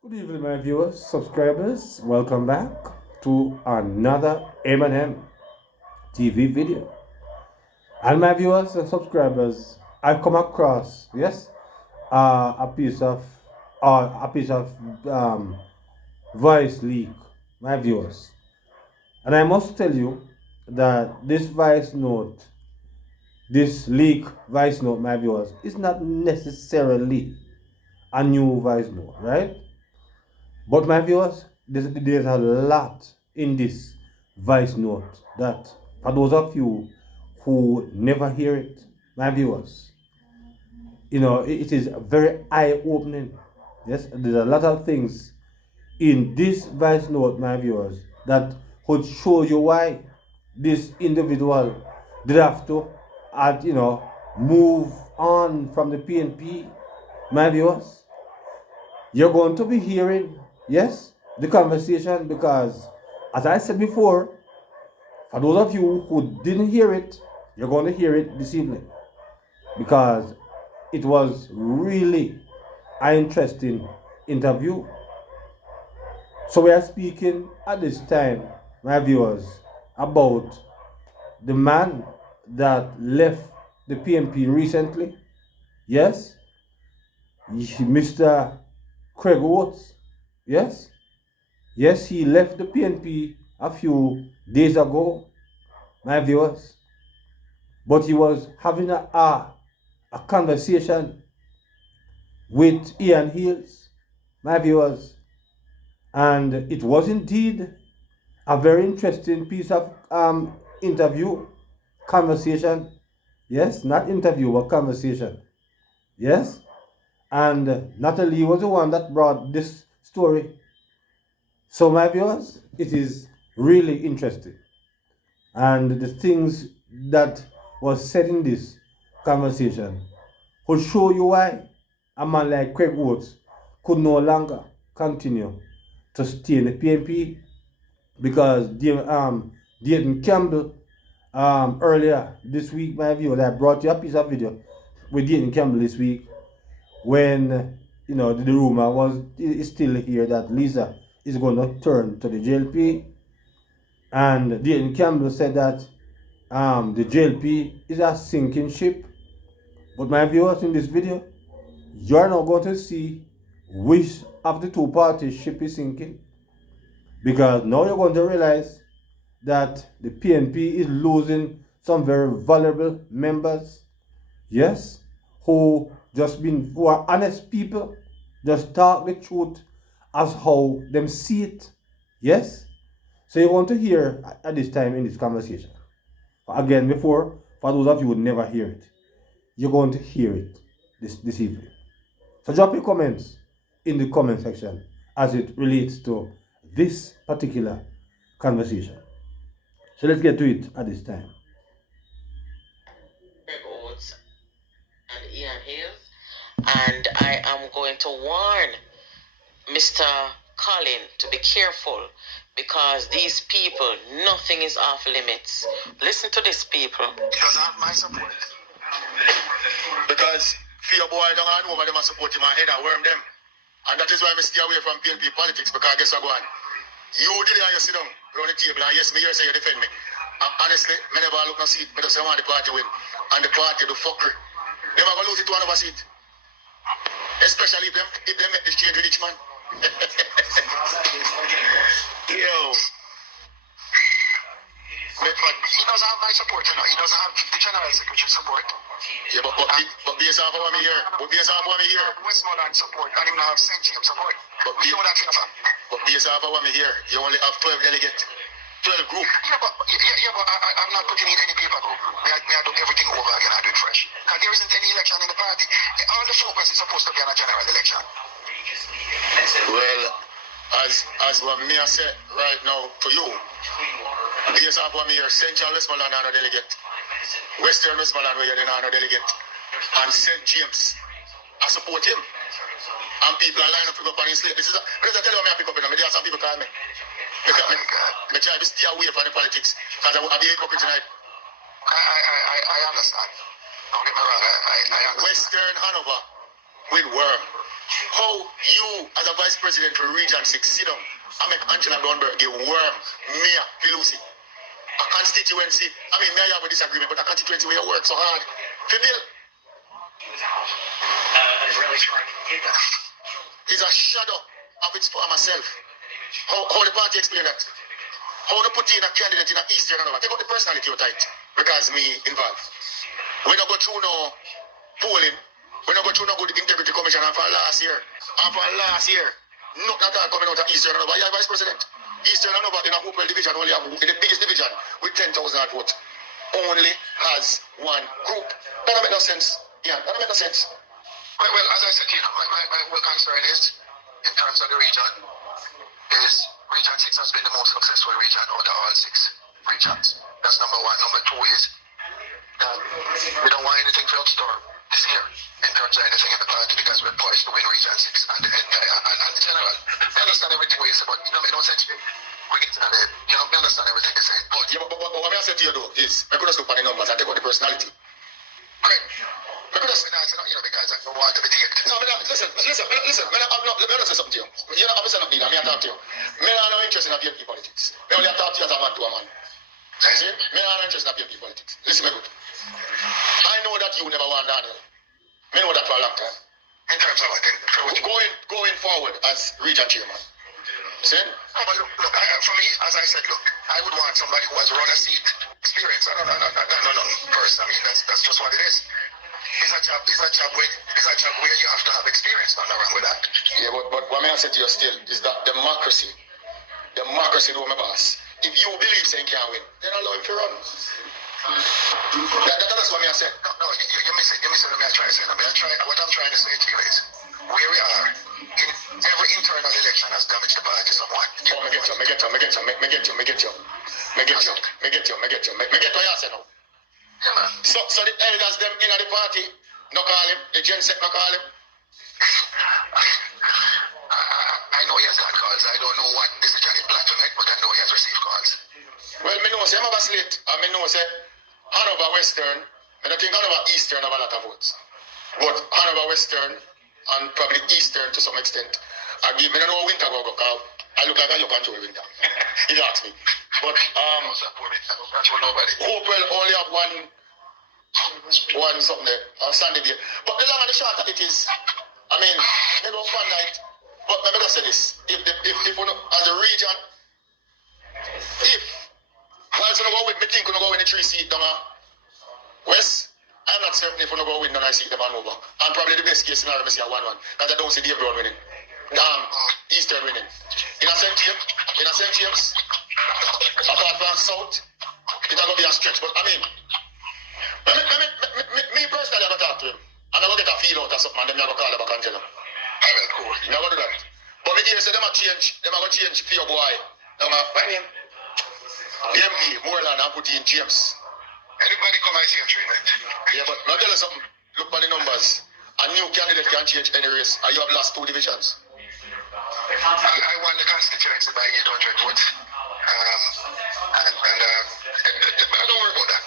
Good evening, my viewers, subscribers. Welcome back to another M&M TV video. And my viewers and subscribers, I've come across a piece of voice leak, my viewers, and I must tell you that this leak voice note, my viewers, is not necessarily a new voice note, right? But my viewers, there's a lot in this voice note that for those of you who never hear it, my viewers, it is very eye-opening. Yes, there's a lot of things in this voice note, my viewers, that would show you why this individual did have to, move on from the PNP, my viewers. You're going to be hearing, yes, the conversation because, as I said before, for those of you who didn't hear it, you're going to hear it this evening because it was really an interesting interview. So we are speaking at this time, my viewers, about the man that left the PNP recently. Yes, Mr. Craig Oates. Yes, yes, he left the PNP a few days ago, my viewers. But he was having a conversation with Ian Hills, my viewers. And it was indeed a very interesting piece of interview, conversation. Yes, not interview, but conversation. Yes. And Natalie was the one that brought this story. So, my viewers, it is really interesting. And the things that was said in this conversation will show you why a man like Craig Oates could no longer continue to stay in the PNP because Dayton Campbell earlier this week, my viewers, I brought you a piece of video with Dayton Campbell this week when the rumor is still here that Lisa is going to turn to the JLP, and Dayton Campbell said that the JLP is a sinking ship. But my viewers, in this video, you are not going to see which of the two parties ship is sinking, because now you're going to realize that the PNP is losing some very valuable members, yes, who are honest people, just talk the truth as how them see it, yes. So you want to hear at this time in this conversation. Again, for those of you who would never hear it, you're going to hear it this evening. So drop your comments in the comment section as it relates to this particular conversation. So let's get to it at this time. And Ian Hills, and I am going to warn Mr. Colin to be careful because these people, nothing is off limits. Listen to these people. It doesn't have my support. Because fear boy don't hand over them and support him and head and worm them. And that is why I stay away from PNP politics, because guess what, go on? You did it and you sit down around the table and yes, me here say you defend me. And honestly, I never look no seat. I just say I want the party win. And the party do fuckery. They never gonna lose it to one of a seat. Especially if they make this change with each man. Yo. But he doesn't have my support, you know. He doesn't have the general secretary support. Yeah, but based off of what me here. Westmoreland support, and even have St. James support. But based off of what me here, you only have 12 delegates. 12 group. Yeah, but I'm not putting in any paper group. I do everything over again. I do it fresh. Because there isn't any election in the party. All the focus is supposed to be on a general election. Well, as what me I say right now to you, based off what me here, Central Westmoreland are no delegate. Western Westmoreland where you're not no delegate. And St. James, I support him. And people are lining up to go on his slate. This is I tell you what I pick up in them. There are some people call me. I try to stay away from the politics because I'll be a hypocrite tonight. I understand. Don't get me wrong. I understand. Western Hanover with worm. how you, as a vice president for Region 6, sit down and make Angela Brownberg the worm, Mia Pelosi. A constituency, I mean, may I have a disagreement, but a constituency where you work so hard. For Bill, is a shadow of its former self. How the party explain that? How to put in a candidate in an Eastern and over. Take out the personality you tight, because me involved. We don't go through no polling. We don't go through no good integrity commission for last year. And for last year, nothing at all coming out of Eastern and over. You are vice president. Eastern and over in a Hopewell division only have the biggest division with 10,000 votes. Only has one group. That don't make no sense. Yeah, that don't make no sense. Well, as I said, my whole concern is, in terms of the region, is Region 6 has been the most successful region out of all 6 regions. That's number one. Number two is that we don't want anything to upstart this year in terms of anything in the party, because we're poised to win Region 6 and the general. I understand everything what you say, but it don't make no sense to me. We get to that, we understand everything you're saying. But what I say to you though is, I could just look at the numbers and take out the personality. Correct. I could just say that, because I don't want to be taken. No, listen, let me say something to you. You know, I'm saying nothing, I'm here to talk to you. Me have no interest in a PNP politics. I only talk to you as a man to a man. You see? Me have no interest in a PNP politics. Listen me good. I know that you never want Daniel. I know that for a long time. In terms of what? Going forward as region chairman. See? No, but look, for me, as I said, look, I would want somebody who has run a seat experience. No, first. I mean, that's just what it is. It's a job where you have to have experience. Nothing wrong with that. Yeah, but what I say to you still is that democracy do my boss. If you believe saying can't win, then allow him to run. That's what I said. No, you miss it. What I'm trying to say to you is, where we are, in every internal election has damaged the party somewhat. Me get you. Me get you. Yeah, man. So the elders them in the party, no call him, the gen set no call him. I know he has got calls. I don't know what decision he planned to make, but I know he has received calls. Well, me know say I'm a slate, and me know say Hanover Western, I don't think Hanover Eastern have a lot of votes. But Hanover Western and probably Eastern to some extent. I don't know winter go because I look like you control winter. He asked me. But Hopewell only have one something there, Sunday day. But the long and the short of it is, I mean, they go fun night. But let me just say this. If you know, as a region, while you go with me think you go win the 3 seat down West, I'm not certain if you go win, then I see them and over. And probably the best case scenario, I see a 1-1. Because I don't see Dave Brown winning. Eastern winning. In a St. James, apart from South, it's not going to be a stretch. But I mean, me personally, I'm going to talk to him. And I'm going to get a feel out of something, and then I'm going to call him back and tell him. Alright, cool. I'm going to do that. But me hear say them are going to change for your boy. Them are, by him. PNP, Moreland, and put in James. Anybody come and see him treatment? Yeah, but I'll tell you something. Look at the numbers. A new candidate can change any race, and you have lost 2 divisions. I won the constituency by 800 votes. Don't worry about that.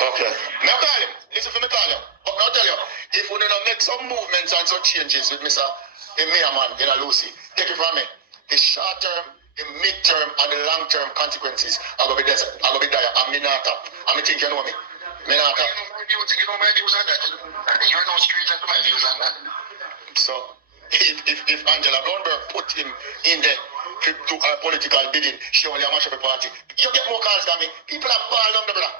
Okay. Now call him. Listen for me call him. But now tell you, if we don't make some movements and some changes with Mr. Mayorman in Lucy, take it from me. The short term, the mid term, and the long term consequences are going to be dire. I'm not top. I think you know me. You know my views on that. You're no stranger to my views on that. So, if Angela Brownberg put him in there to a political bidding, she only a mash up a party. You get more calls than me. People are balling down the brother.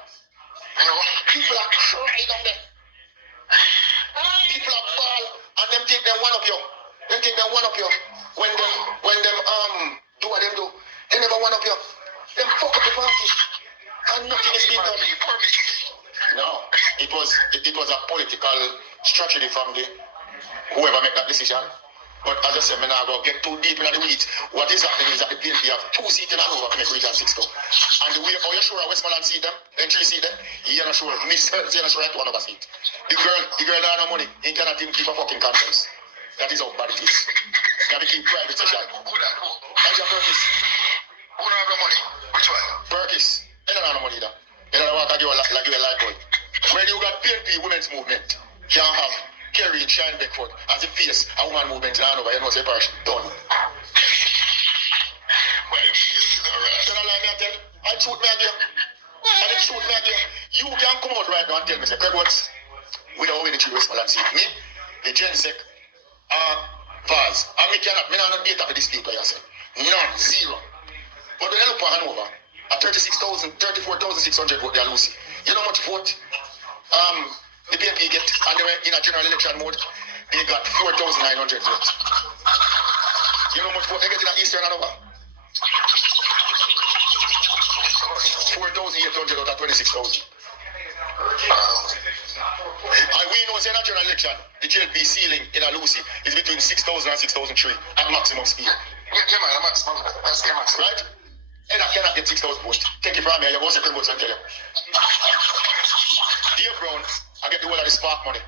You know, people are crying down there. People are ball and them think them one up you. When them do what them do, they never one up you. Them fuck up the party. And nothing is being done. No, it was a political strategy from the whoever make that decision. But as I said, I'm not going to get too deep into the weeds. What is happening is that the PNP have 2 seats in Hanover to make Region 6 too. And the way, you're sure Westmoreland see them, then 3 seats them, you're not sure. You're not sure at 1 of a seat. The girl don't have no money, he cannot even keep a fucking conscience. That is how bad it is. You have to keep private session. Who that? And your Perkis. Who don't have no money? Which one? Perkis. They don't have no money either. They don't walk like you a light bulb. When you got PNP women's movement, can't have Kerry in Shine Beckford as a face a woman movement in Hanover, you know, say parish done. Well, tell a lie me and tell. I truth me again. And the truth me again. You can come out right now and tell me, say, Craig Watts, without winning to Westmoreland see me, the Gensec, Vaz, and me cannot, me not data for this people, you say. None, zero. But when you look for Hanover, at 34,600 vote, they are losing. You know how much vote the PNP get, and they were in a general election mode, they got 4,900 votes. You know how much vote they get in Eastern Hanover? 4,800 out of 26,000. And we know in a general election, the JLP ceiling in a Lucy is between 6,000 and 6,003 at maximum speed. Yeah, man, maximum. That's the max, right? And I cannot get 6,000 votes. Take it from me, you're going to say votes and tell you. Dear Brown, I get the whole of the spark money.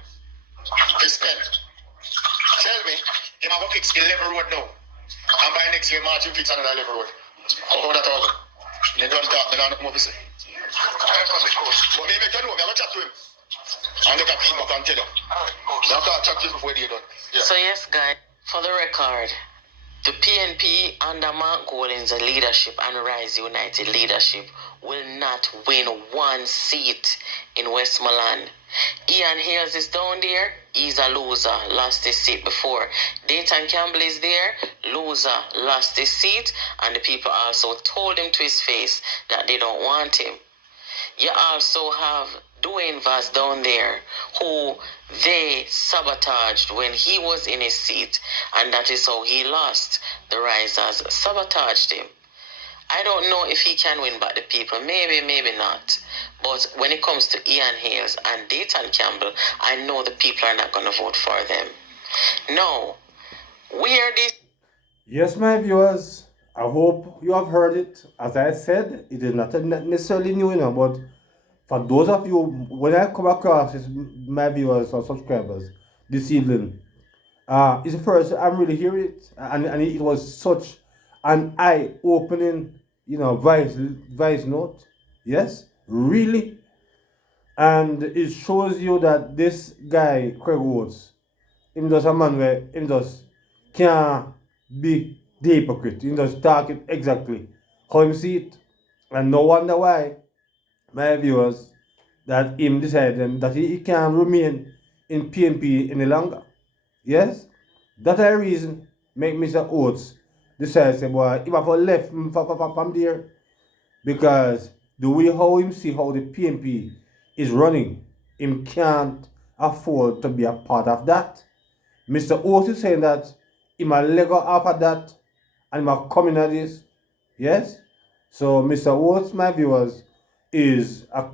They spend. Tell me, if I'm going to fix 11 road now, and by next year, March, you fix another 11 road. How about that all? They don't talk, they don't know what to say. But maybe you know, I'm going to chat to him. And get a feedback and tell you. I'm going to chat to him before they're done. Yeah. So yes, guys, for the record, the PNP under Mark Golding's leadership and Rise United leadership will not win one seat in Westmoreland. Ian Hales is down there. He's a loser. Lost his seat before. Dayton Campbell is there. Loser. Lost his seat. And the people also told him to his face that they don't want him. You also have Dwayne Vaz down there, who they sabotaged when he was in his seat, and that is how he lost. The Risers sabotaged him. I don't know if he can win back the people. Maybe, maybe not. But when it comes to Ian Hales and Dayton Campbell, I know the people are not going to vote for them. No. Where this... Yes, my viewers, I hope you have heard it. As I said, it is not necessarily new, but for those of you, when I come across this, my viewers or subscribers this evening, it's the first I'm really hearing it, and it was such an eye-opening, voice note. Yes, really, and it shows you that this guy Craig Watts, him just a man where him just can't be the hypocrite. He just talk it exactly how him see it, and no wonder why, my viewers, that him decided that he can't remain in PNP any longer. Yes, that's a reason make Mr. Oates decide say, boy, if I left from there, because the way how him see how the PNP is running, him can't afford to be a part of that. Mr. Oates is saying that he might let go off of that and he might come in at this. Yes? So Mr. Oates, my viewers, is a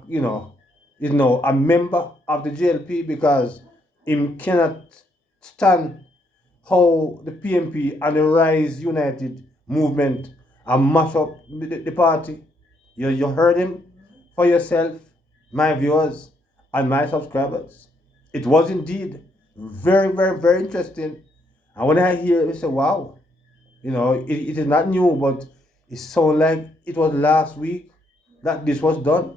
member of the JLP because him cannot stand how the PNP and the Rise United movement and mash up the party. You heard him for yourself, my viewers and my subscribers. It was indeed very, very, very interesting. And when I hear it, I say, wow, it is not new, but it sounds like it was last week that this was done.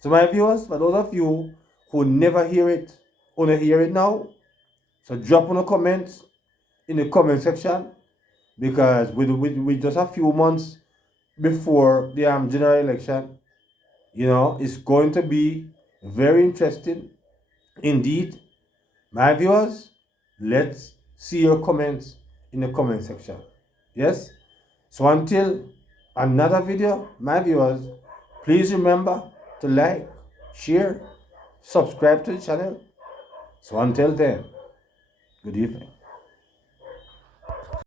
So my viewers, for those of you who never hear it, only hear it now, so drop on the comments in the comment section, because with just a few months before the general election, it's going to be very interesting indeed. My viewers, let's see your comments in the comment section. Yes? So until another video, my viewers, please remember to like, share, subscribe to the channel. So until then, good evening.